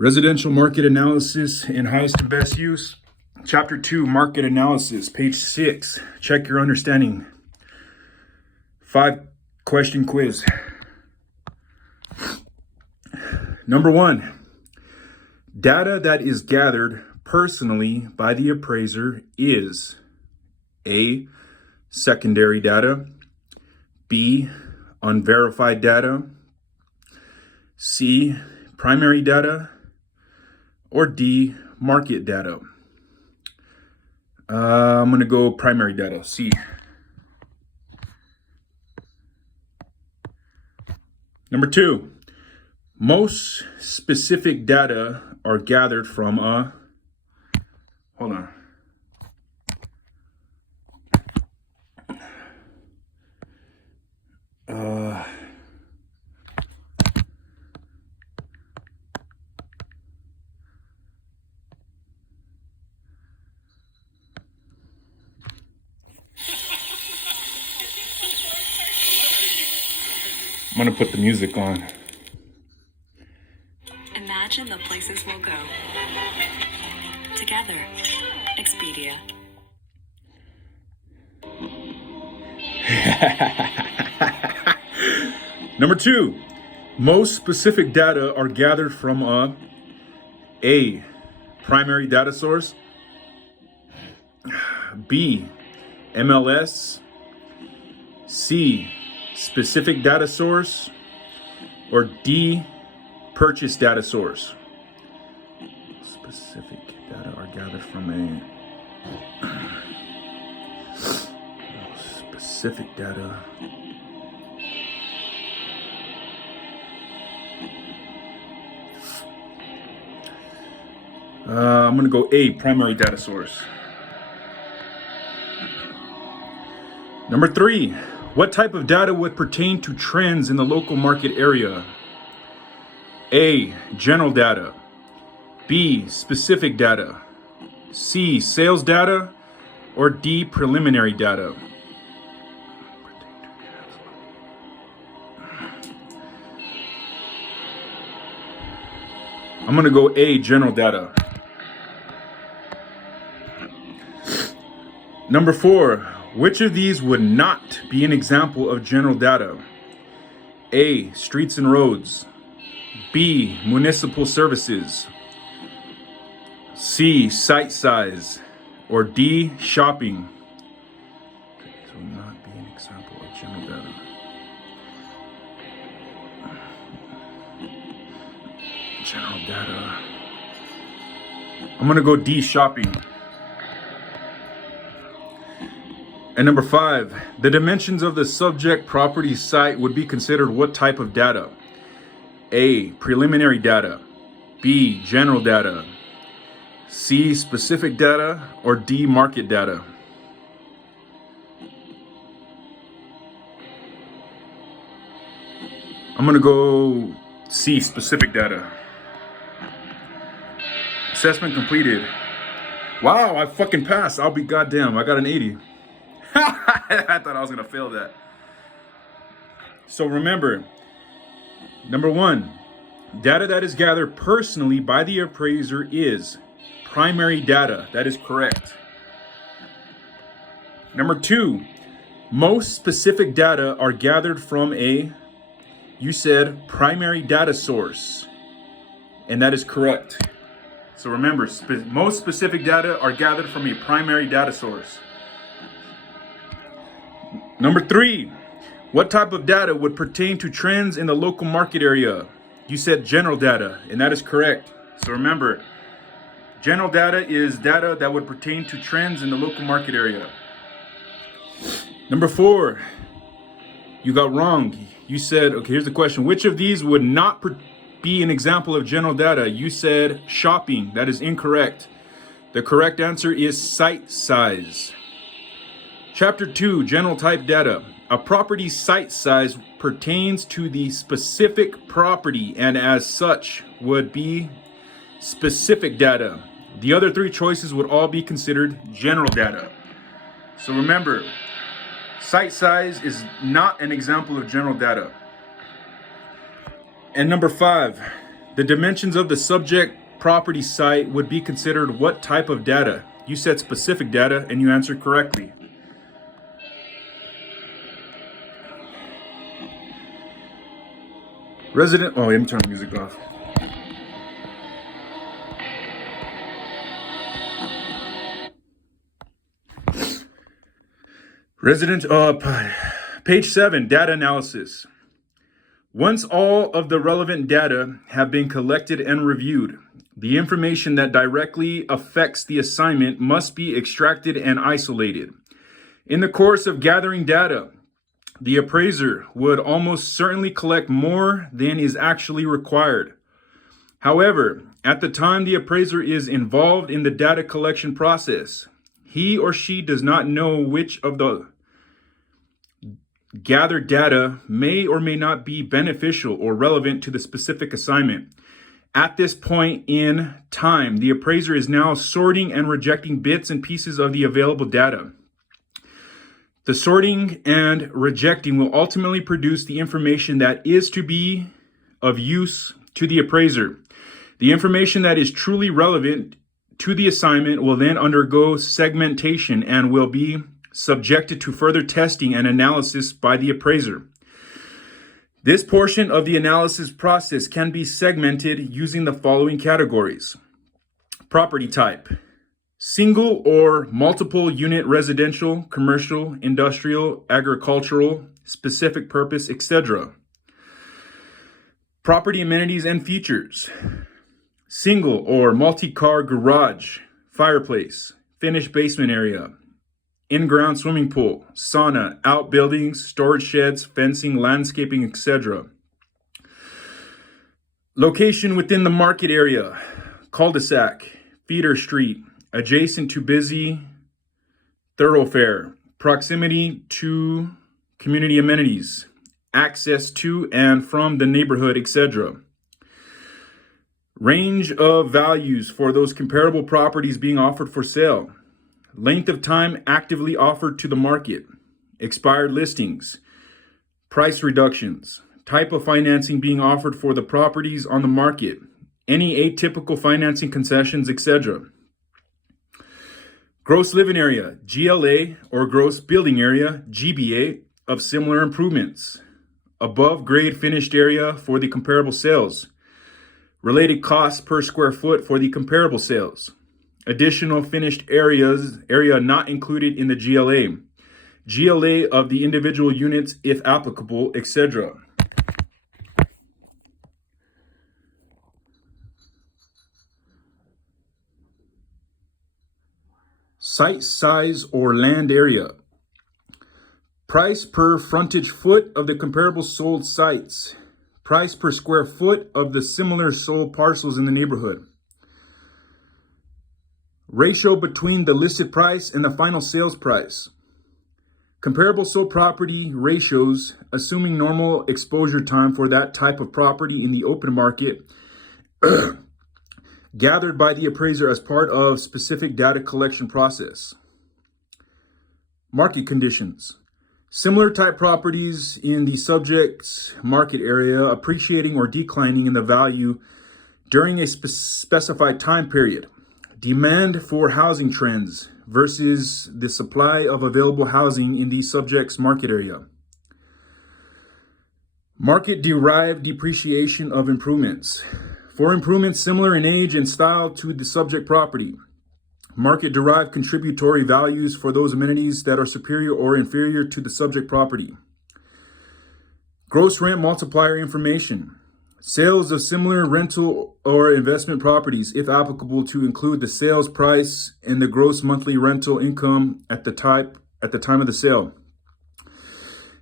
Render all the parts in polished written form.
Residential market analysis and highest and best use. Chapter 2, market analysis, page 6. Check your understanding. 5-question quiz. Number 1. Data that is gathered personally by the appraiser is A. Secondary data, B. Unverified data, C. Primary data, or D. Market data. I'm going to go primary data, C. Number 2. Most specific data are gathered from a... Hold on. I'm going to put the music on. Imagine the places we'll go. Together. Expedia. Number 2. Most specific data are gathered from A. Primary data source, B. MLS, C. Specific data source, or D. Purchase data source. Specific data are gathered from a specific data. I'm going to go A. Primary data source. Number 3. What type of data would pertain to trends in the local market area? A. General data, B. Specific data, C. Sales data, or D. Preliminary data. I'm going to go A. General data. Number 4. Which of these would not be an example of general data? A. Streets and roads, B. Municipal services, C. Site size, or D. Shopping. These will not be an example of general data. General data. I'm going to go D. Shopping. And number 5, the dimensions of the subject property site would be considered what type of data? A. Preliminary data, B. General data, C. Specific data, or D. Market data. I'm going to go C. Specific data. Assessment completed. Wow, I fucking passed. I'll be goddamn. I got an 80. I thought I was going to fail that. So remember, number 1, data that is gathered personally by the appraiser is primary data. That is correct. Number 2, most specific data are gathered from a, you said, primary data source. And that is correct. So remember, most specific data are gathered from a primary data source. Number 3, what type of data would pertain to trends in the local market area? You said general data, and that is correct. So remember, general data is data that would pertain to trends in the local market area. Number 4, you got wrong. You said, okay, here's the question. Which of these would not be an example of general data? You said shopping. That is incorrect. The correct answer is site size. Chapter 2, general type data. A property site size pertains to the specific property and as such would be specific data. The other 3 choices would all be considered general data. So remember, site size is not an example of general data. And number 5, The dimensions of the subject property site would be considered what type of data? You said specific data, and you answered correctly. Let me turn the music off. Page 7, data analysis. Once all of the relevant data have been collected and reviewed, the information that directly affects the assignment must be extracted and isolated. In the course of gathering data, the appraiser would almost certainly collect more than is actually required. However, at the time the appraiser is involved in the data collection process, he or she does not know which of the gathered data may or may not be beneficial or relevant to the specific assignment. At this point in time, the appraiser is now sorting and rejecting bits and pieces of the available data. The sorting and rejecting will ultimately produce the information that is to be of use to the appraiser. The information that is truly relevant to the assignment will then undergo segmentation and will be subjected to further testing and analysis by the appraiser. This portion of the analysis process can be segmented using the following categories. Property type: single or multiple unit residential, commercial, industrial, agricultural, specific purpose, etc. Property amenities and features: single or multi-car garage, fireplace, finished basement area, in-ground swimming pool, sauna, outbuildings, storage sheds, fencing, landscaping, etc. Location within the market area: cul-de-sac, feeder street, adjacent to busy thoroughfare, proximity to community amenities, access to and from the neighborhood, etc. Range of values for those comparable properties being offered for sale. Length of time actively offered to the market. Expired listings. Price reductions. Type of financing being offered for the properties on the market. Any atypical financing concessions, etc. Gross living area, GLA, or gross building area, GBA, of similar improvements. Above grade finished area for the comparable sales. Related costs per square foot for the comparable sales. Additional finished area not included in the GLA. GLA of the individual units if applicable, etc. Site size or land area. Price per frontage foot of the comparable sold sites. Price per square foot of the similar sold parcels in the neighborhood. Ratio between the listed price and the final sales price. Comparable sold property ratios, assuming normal exposure time for that type of property in the open market, gathered by the appraiser as part of specific data collection process. Market conditions. Similar type properties in the subject's market area appreciating or declining in the value during a specified time period. Demand for housing trends versus the supply of available housing in the subject's market area. Market-derived depreciation of improvements. For improvements similar in age and style to the subject property. Market-derived contributory values for those amenities that are superior or inferior to the subject property. Gross rent multiplier information. Sales of similar rental or investment properties, if applicable, to include the sales price and the gross monthly rental income at the time of the sale.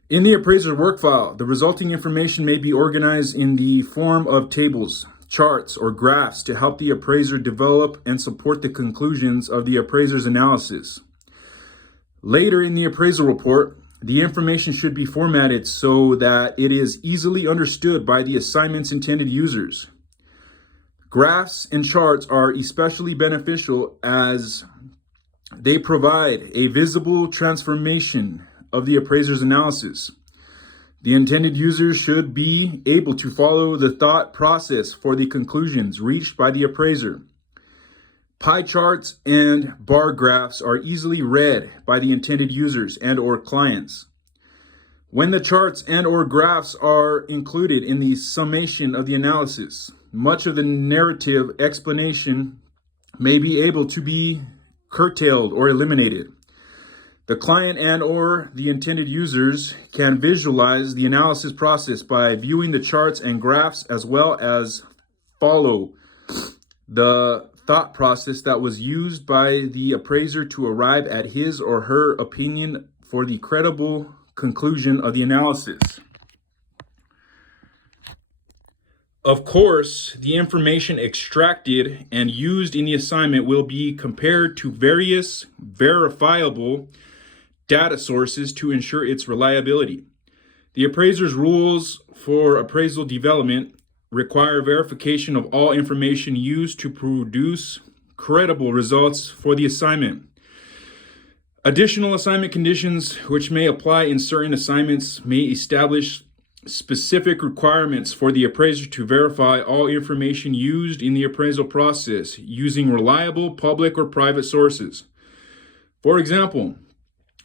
In the appraiser's work file, the resulting information may be organized in the form of tables, charts, or graphs to help the appraiser develop and support the conclusions of the appraiser's analysis. Later in the appraisal report, the information should be formatted so that it is easily understood by the assignment's intended users. Graphs and charts are especially beneficial as they provide a visible transformation of the appraiser's analysis. The intended users should be able to follow the thought process for the conclusions reached by the appraiser. Pie charts and bar graphs are easily read by the intended users and or clients. When the charts and or graphs are included in the summation of the analysis, much of the narrative explanation may be able to be curtailed or eliminated. The client and or the intended users can visualize the analysis process by viewing the charts and graphs as well as follow the thought process that was used by the appraiser to arrive at his or her opinion for the credible conclusion of the analysis. Of course, the information extracted and used in the assignment will be compared to various verifiable data sources to ensure its reliability. The appraiser's rules for appraisal development require verification of all information used to produce credible results for the assignment. Additional assignment conditions which may apply in certain assignments may establish specific requirements for the appraiser to verify all information used in the appraisal process using reliable public or private sources. For example,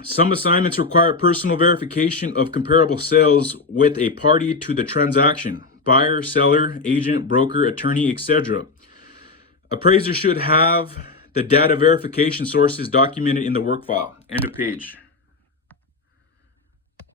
some assignments require personal verification of comparable sales with a party to the transaction: buyer, seller, agent, broker, attorney, etc. Appraiser should have the data verification sources documented in the work file. End of page.